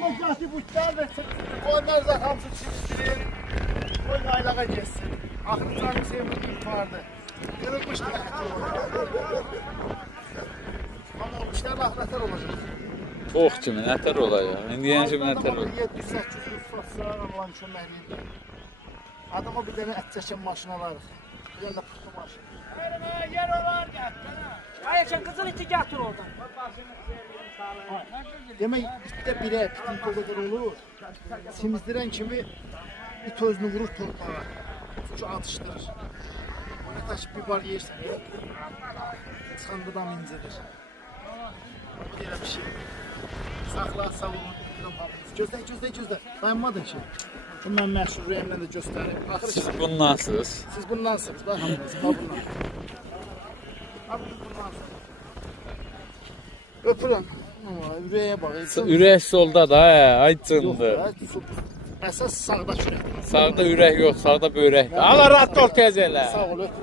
Gati butlar ve onlar da hamsı çizdirir. Koy aylağa geçsin. Aklımdan sevdiğim vardı. Kırılmıştı. Ama bu işler ahmetler olacak. Çok kimi nətər olacaq? İndi yəni kimi nətər olacaq? 700-800 satsa Allah'ın çöməkliyi. Adama bir tane et çəkən maşınalar. Bir tane de pıhtı maşın. Yer olar gətir. Ayşen kızıl iti gətir oradan. Demək itdə birə, pitin toqadır olur. Simizdirən kimi it özünü vurur torpağa. Çünki atışdırır. Ona taşıb bir bar yersən. Çıxanda incidir. Bu elə bir şey. Saxla, sağ olun. Gözlə. Dayanmadın ki. Bunu mən məşhur rəyimlə də göstərim. Siz bundansınız. Siz bundansınız. Bax, bundan. Abi bundansınız. Öpürəm. Ürəyə bax. Ürək solda da, ay cındır. Əsas sağda çörək. Sağda ürək yox, sağda böyrək. Allah rahat ol tez elə. Sağ ol, öpürəm.